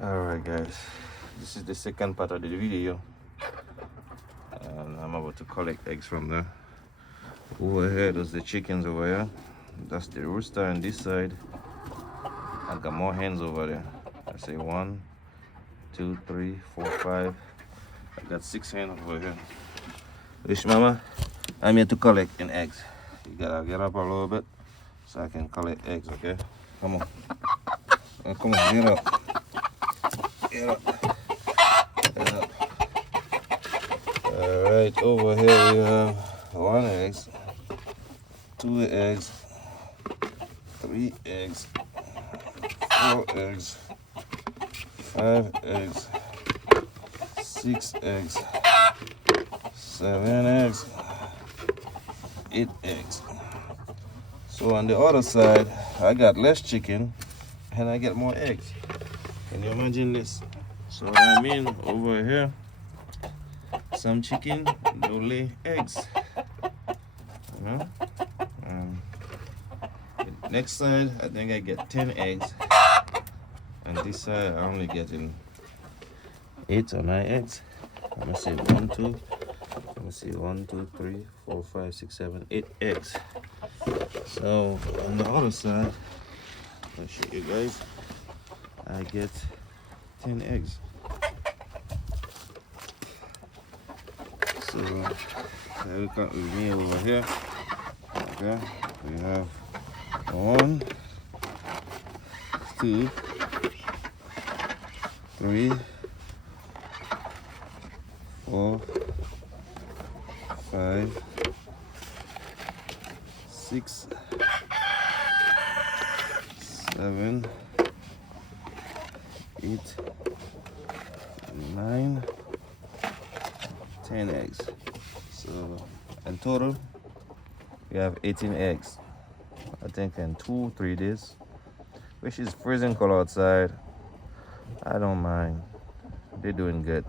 Alright guys, this is the second part of the video, and I'm about to collect eggs from there. Over here, there's the chickens over here. That's the rooster on this side. I got more hens over there. I say 1, 2, 3, 4, 5. I got 6 hens over here. Wish mama, I'm here to collect in eggs. You gotta get up a little bit so I can collect eggs, okay? Come on. Come on, get up. Get up. Get up. Alright, over here we have 1 egg, 2 eggs, 3 eggs, 4 eggs, 5 eggs, 6 eggs, 7 eggs, 8 eggs. So on the other side, I got less chicken and I get more eggs. Can you imagine this? So what I mean, over here, some chicken don't lay eggs. You know? Next side, I think I get 10 eggs. And this side, I only getting 8 or 9 eggs. Let me see, 1, 2. Let me see, 1, 2, 3, 4, 5, 6, 7, 8 eggs. So on the other side, I'll show you guys. I get 10 eggs. So look at me over here. Okay, we have 1, 2, 3, 4, 5, 6, 7, 8, 9, 10 eggs. So in total we have 18 eggs. I think in 2-3 days, which is freezing cold outside. I don't mind. They're doing good.